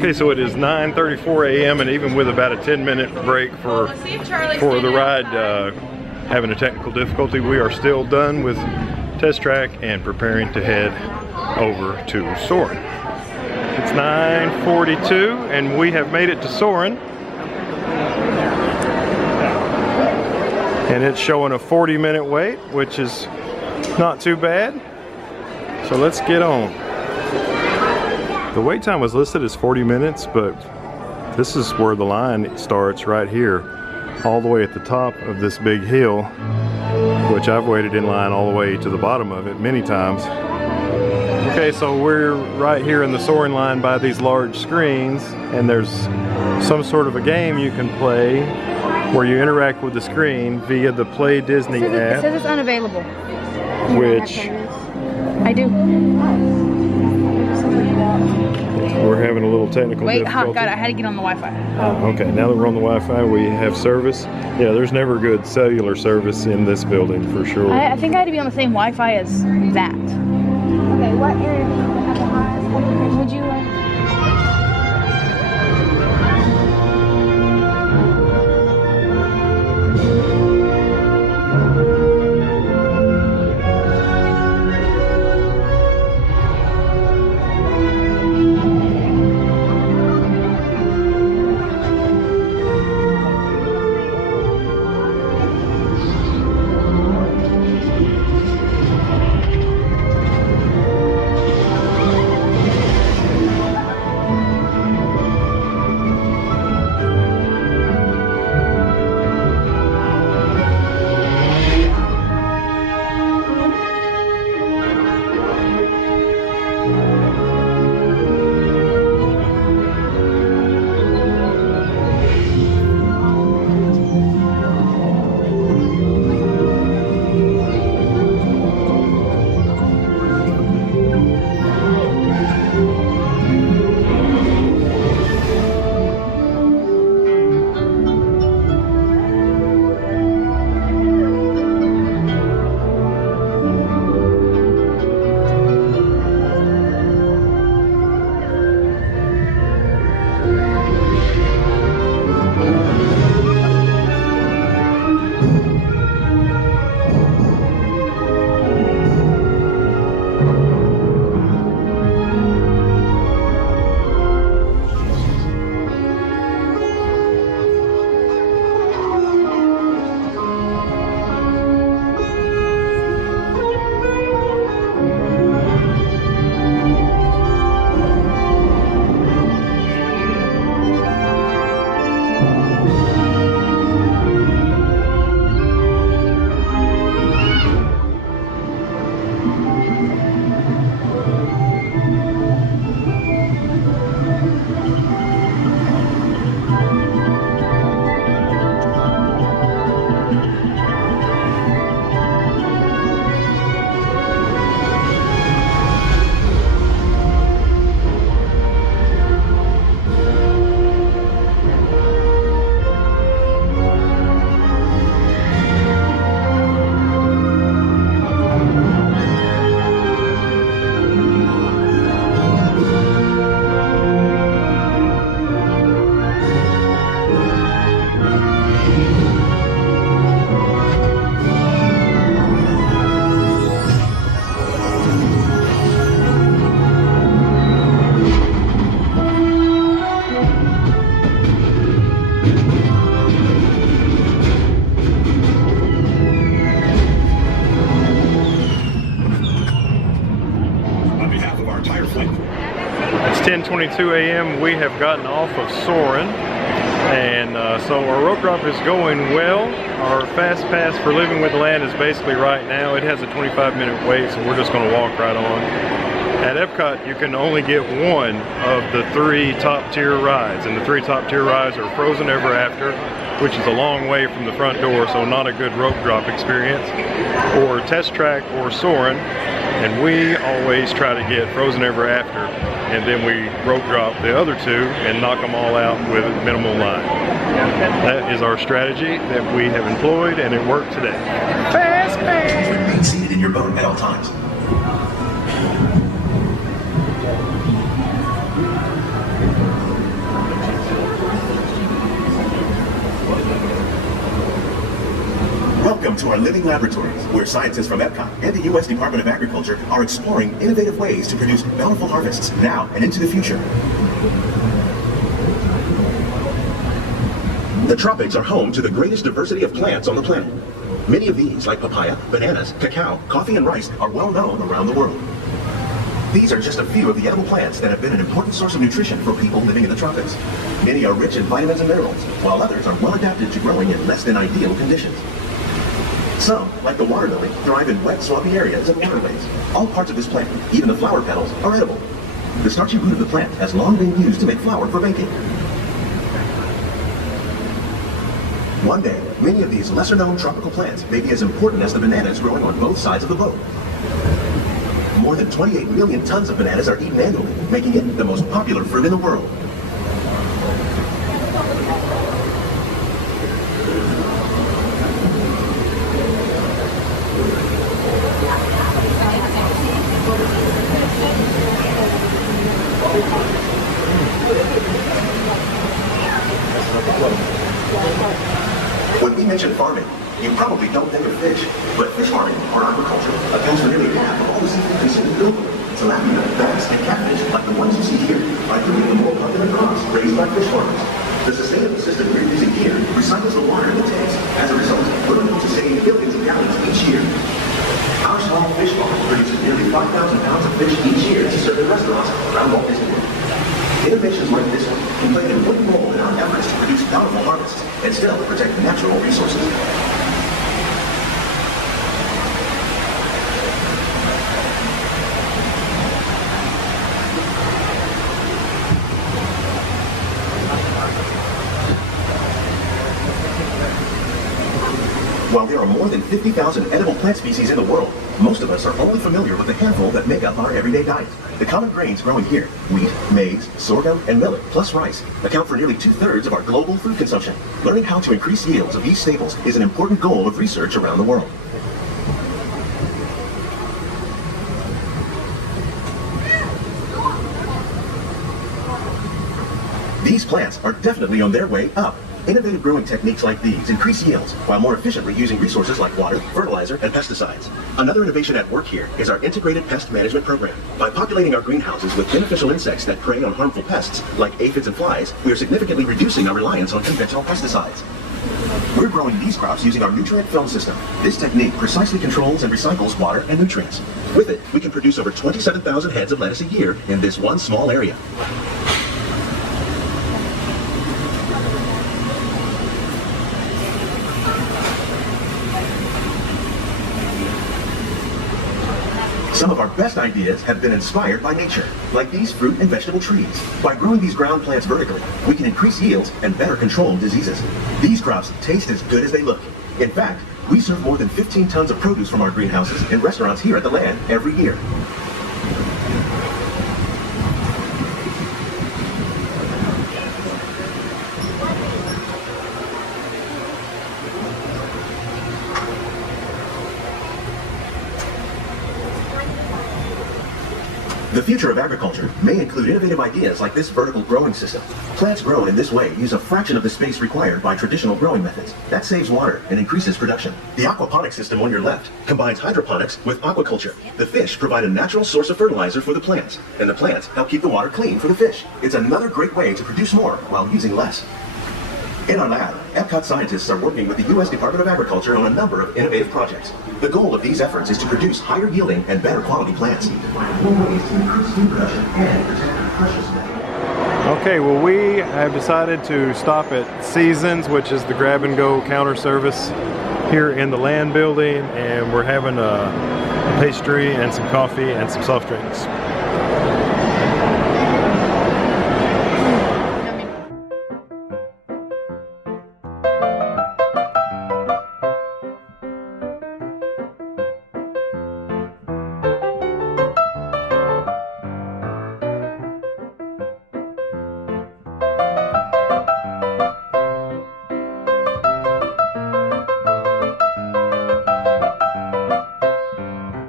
Okay, so it is 9:34 a.m. and even with about a 10-minute break for the ride having a technical difficulty, we are still done with Test Track and preparing to head over to Soarin. It's 9:42 and we have made it to Soarin. And it's showing a 40-minute wait, which is not too bad. So let's get on. The wait time was listed as 40 minutes, but this is where the line starts right here, all the way at the top of this big hill, which I've waited in line all the way to the bottom of it many times. Okay, so we're right here in the Soarin line by these large screens, and there's some sort of a game you can play where you interact with the screen via the Play Disney app. It says it's unavailable. Which I do. We're having a little technical difficulty. God, I had to get on the Wi-Fi. Okay, now that we're on the Wi-Fi, we have service. Yeah, there's never good cellular service in this building for sure. I think I had to be on the same Wi-Fi as that. Okay, what area do you have the highest? Would you like? It's 10:22 a.m. We have gotten off of Soarin, and so our rope drop is going well. Our fast pass for Living with the Land is basically right now. It has a 25-minute wait, so we're just going to walk right on. At Epcot, you can only get one of the 3 top-tier rides, and the 3 top-tier rides are Frozen Ever After, which is a long way from the front door, so not a good rope drop experience, or Test Track or Soarin, and we always try to get Frozen Ever After, and then we rope drop the other 2 and knock them all out with minimal line. That is our strategy that we have employed, and it worked today. Fast pass! Remain seated in your boat at all times. Welcome to our living laboratories, where scientists from Epcot and the U.S. Department of Agriculture are exploring innovative ways to produce bountiful harvests now and into the future. The tropics are home to the greatest diversity of plants on the planet. Many of these, like papaya, bananas, cacao, coffee, and rice, are well known around the world. These are just a few of the edible plants that have been an important source of nutrition for people living in the tropics. Many are rich in vitamins and minerals, while others are well adapted to growing in less than ideal conditions. Some, like the water lily, thrive in wet, swampy areas and waterways. All parts of this plant, even the flower petals, are edible. The starchy root of the plant has long been used to make flour for baking. One day, many of these lesser-known tropical plants may be as important as the bananas growing on both sides of the boat. More than 28 million tons of bananas are eaten annually, making it the most popular fruit in the world. When we mention farming, you probably don't think of fish, but fish farming, or aquaculture, accounts for nearly half of all the seafood consumed globally. Tilapia, bass, and catfish, like the ones you see here, are three of the more popular crops raised by fish farmers. The sustainable system we're using here recycles the water in the tanks. As a result, we're able to save billions of gallons each year. Our small fish farm produces nearly 5,000 pounds of fish each year to serve in restaurants around Walt Disney World. Innovations like this one can play an important role in our efforts to produce bountiful harvests and still protect natural resources. While there are more than 50,000 edible plant species in the world, most of us are only familiar with the handful that make up our everyday diet. The common grains growing here, wheat, maize, sorghum, and millet, plus rice, account for nearly 2/3 of our global food consumption. Learning how to increase yields of these staples is an important goal of research around the world. These plants are definitely on their way up. Innovative growing techniques like these increase yields while more efficiently using resources like water, fertilizer, and pesticides. Another innovation at work here is our integrated pest management program. By populating our greenhouses with beneficial insects that prey on harmful pests like aphids and flies, we are significantly reducing our reliance on conventional pesticides. We're growing these crops using our nutrient film system. This technique precisely controls and recycles water and nutrients. With it, we can produce over 27,000 heads of lettuce a year in this one small area. Some of our best ideas have been inspired by nature, like these fruit and vegetable trees. By growing these ground plants vertically, we can increase yields and better control diseases. These crops taste as good as they look. In fact, we serve more than 15 tons of produce from our greenhouses in restaurants here at the Land every year. The future of agriculture may include innovative ideas like this vertical growing system. Plants grown in this way use a fraction of the space required by traditional growing methods. That saves water and increases production. The aquaponics system on your left combines hydroponics with aquaculture. The fish provide a natural source of fertilizer for the plants, and the plants help keep the water clean for the fish. It's another great way to produce more while using less. In our lab, Epcot scientists are working with the U.S. Department of Agriculture on a number of innovative projects. The goal of these efforts is to produce higher yielding and better quality plants. Okay, well, we have decided to stop at Seasons, which is the grab-and-go counter service here in the Land building, and we're having a pastry and some coffee and some soft drinks.